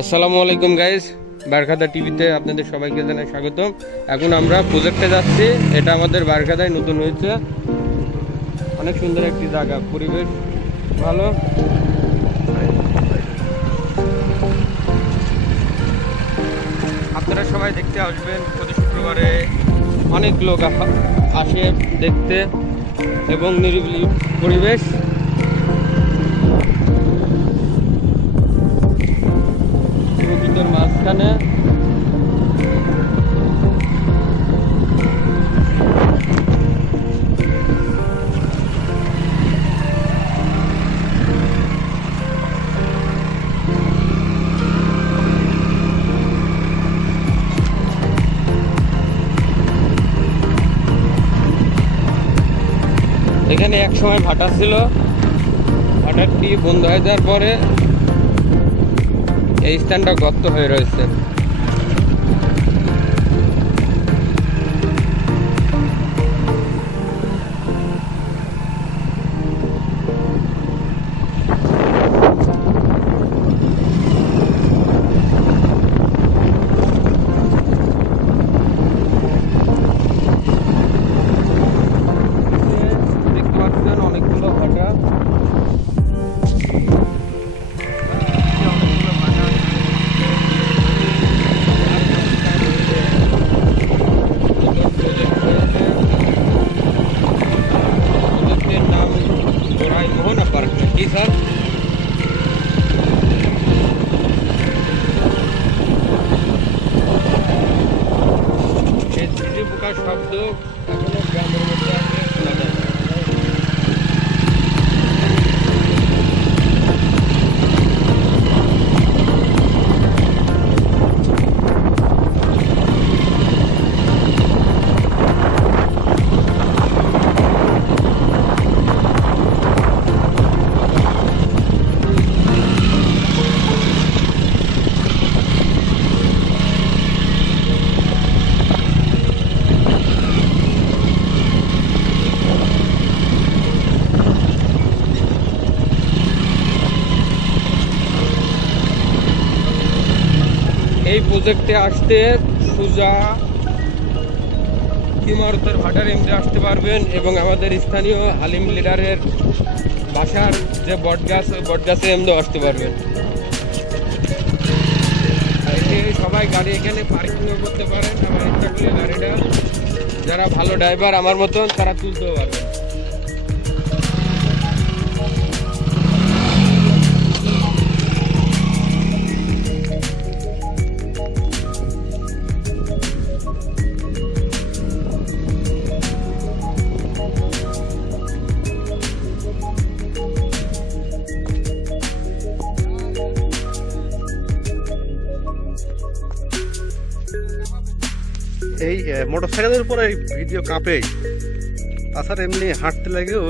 আসসালামু আলাইকুম গাইস, বারখাদা টিভিতে আপনাদের সবাইকে জানাই স্বাগতম। এখন আমরা প্রজেক্টে যাচ্ছি। এটা আমাদের বারখাদায় নতুন হয়েছে, অনেক সুন্দর একটি জায়গা, পরিবেশ ভালো। আপনারা সবাই দেখতে আসবেন। প্রতি শুক্রবারে অনেক লোক আসে দেখতে, এবং নিরিবিলি পরিবেশ। প্রকৃতির মাঝখানে এখানে এক সময় ভাটা ছিল। ভাটাটি বন্ধ হয়ে যাওয়ার পরে এই স্থানটা গর্ত হয়ে রয়েছে। দেখতে পাচ্ছেন অনেকগুলো ভাটা, নাম মোহনা পার্ক নাকি স্যার? এই ঝিঁঝি পোকার শব্দ এখনো গ্রামের মধ্যে আছে, শোনা যায়। এই প্রজেক্টে আসতে সোজা ইমারতের ভাটার এমনি আসতে পারবেন, এবং আমাদের স্থানীয় হালিম লিডারের বাসার যে বটগাছ, ওই বটগাছে এমনি আসতে পারবেন। আর সবাই গাড়ি এখানে পার্কিংও করতে পারেন। আমার ইচ্ছা করলে গাড়িটা যারা ভালো ড্রাইভার আমার মতন তারা তুলতেও পারবেন। এই মোটরসাইকেলের উপরে এই ভিডিও কাঁপে, তাছাড়া এমনি হাঁটতে লাগেও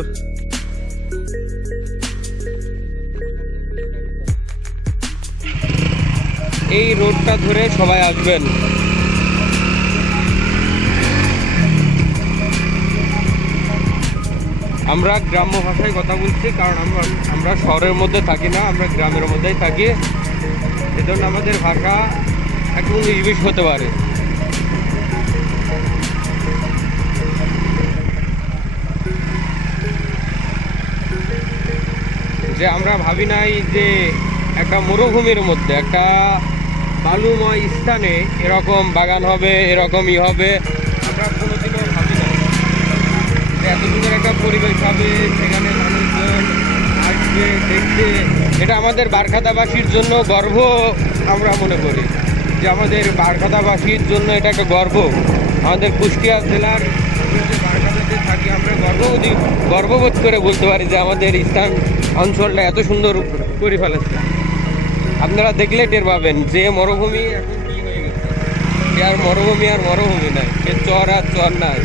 এই রোডটা ধরে সবাই আসবেন। আমরা গ্রাম্য ভাষায় কথা বলছি, কারণ আমরা শহরের মধ্যে থাকি না, আমরা গ্রামের মধ্যেই থাকি। এজন্য আমাদের ভাষা একটু নির্বিষ হতে পারে। যে আমরা ভাবি নাই যে একটা মরুভূমির মধ্যে, একটা বালুময় স্থানে এরকম বাগান হবে, এরকমই হবে। আমরা কোনোদিনও ভাবি না যে এত সুন্দর একটা পরিবেশ হবে, সেখানে মানুষজন আসবে দেখতে। এটা আমাদের বারখাদাবাসীর জন্য গর্ব। আমরা মনে করি যে আমাদের বারখাদাবাসীর জন্য এটা একটা গর্ব। আমাদের কুষ্টিয়া জেলার যে বারখাদাতে থাকি, আমরা গর্ববোধ করে বলতে পারি যে আমাদের স্থান অঞ্চলটা এত সুন্দর করে ফেলেছে। আপনারা দেখলে টের পাবেন যে মরুভূমি এখন কি হয়ে গেছে। আর মরুভূমি নাই, সে চর আর চর নাই।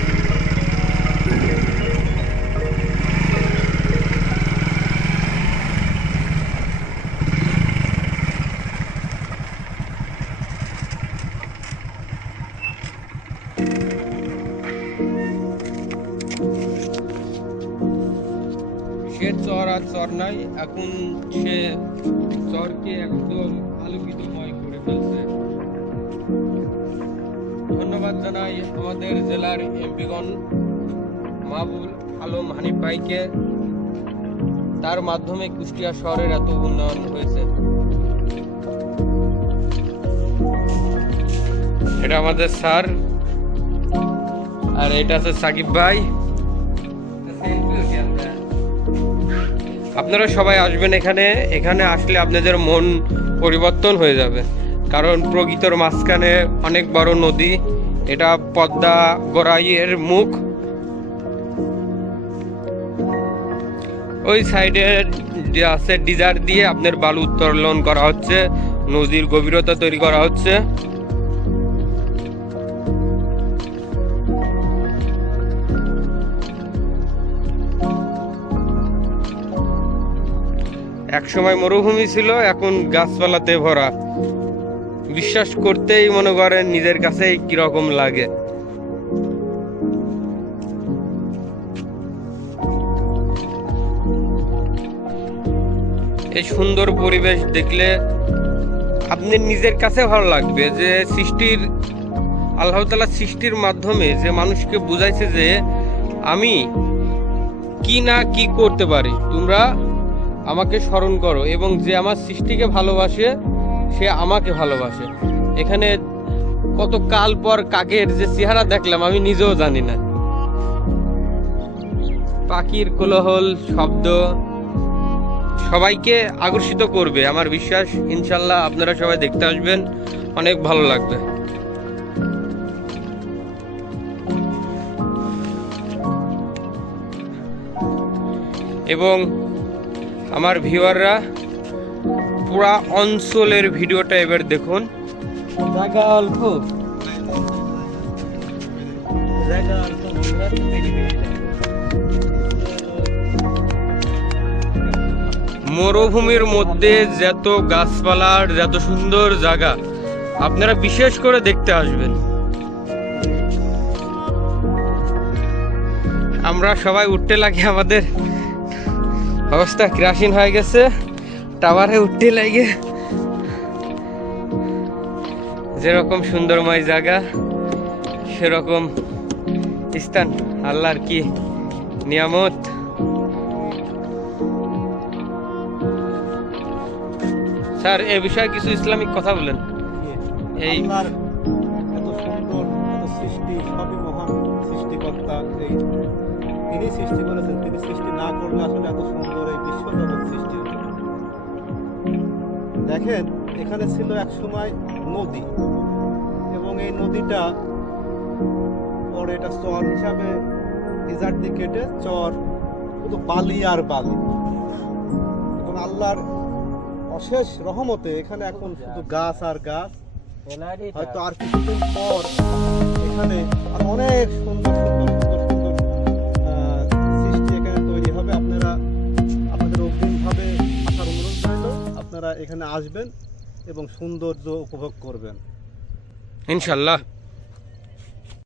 সে চর আর চর নাই, এখন সে চরকে একদম আলোকিতময় জানাই আমাদের জেলার এমপিগণ মাহবুব আলম হানিফ ভাইকে, তার মাধ্যমে কুষ্টিয়া শহরের এত উন্নয়ন হয়েছে। এটা আমাদের স্যার, আর এটা আছে সাকিব ভাই। আপনারা সবাই আসবেন এখানে। এখানে আসলে আপনাদের মন পরিবর্তন হয়ে যাবে, কারণ প্রকৃতির মাঝখানে অনেক বড় নদী। এটা পদ্মা গড়াইয়ের মুখ। ওই সাইডে আছে ডিজার দিয়ে আপনার বালু উত্তোলন করা হচ্ছে, নদীর গভীরতা তৈরি করা হচ্ছে। এক সময় মরুভূমি ছিল, এখন গাছপালাতে ভরা। বিশ্বাস করতেই মনে করেন নিজের কাছে কিরকম লাগে। এই সুন্দর পরিবেশ দেখলে আপনি নিজের কাছে ভালো লাগবে যে সৃষ্টির আল্লাহ তাআলা সৃষ্টির মাধ্যমে যে মানুষকে বুঝাইছে যে আমি কি না কি করতে পারি, তোমরা আমাকে স্মরণ করো, এবং যে আমার সৃষ্টিকে ভালোবাসে সে আমাকে ভালোবাসে। এখানে কত কাল পর কাকের যে চেহারা দেখলাম আমি নিজেও জানি না। পাখির কোলাহল শব্দ সবাইকে আকর্ষিত করবে, আমার বিশ্বাস। ইনশাল্লাহ আপনারা সবাই দেখতে আসবেন, অনেক ভালো লাগবে। এবং আমার ভিউয়াররা পুরা অঞ্চলের ভিডিওটা এবার দেখুন। জায়গা অল্প, মরুভূমির মধ্যে যত গাছপালার যত সুন্দর জায়গা, আপনারা বিশেষ করে দেখতে আসবেন। আমরা সবাই উঠতে লাগে, আমাদের অবস্থা ক্রাশিন হয়ে গেছে, টাওয়ারে উঠতে লাগে। যেরকম সুন্দরময় জায়গা সেরকম স্থান, আল্লাহর কি নিয়ামত। স্যার এ বিষয়ে কিছু ইসলামিক কথা বলেন। এই আল্লাহর এত সুন্দর এত সৃষ্টি, সবই মহান সৃষ্টিকর্তা। তিনি সৃষ্টি করেছেন, তিনি সৃষ্টি না করলে আসলে এত সুন্দর এই বিশ্বজগৎ সৃষ্টি হতো না। দেখেন, এখানে ছিল এক সময় নদী, এবং এই নদীটা পরে এটা চর হিসাবে ডিজার্ট দিয়ে কেটে চর, শুধু বালি আর বালি। এবং আল্লাহর অশেষ রহমতে এখানে এখন শুধু গাছ আর গাছ। হয়তো আর কিছুদিন পর এখানে আর অনেক সুন্দর সুন্দর সুন্দর সুন্দর সৃষ্টি এখানে তৈরি হবে। আপনারা আপনাদের অগ্রিমভাবে আসার অনুরোধ রইল, আপনারা এখানে আসবেন এবং সৌন্দর্য উপভোগ করবেন ইনশাল্লাহ।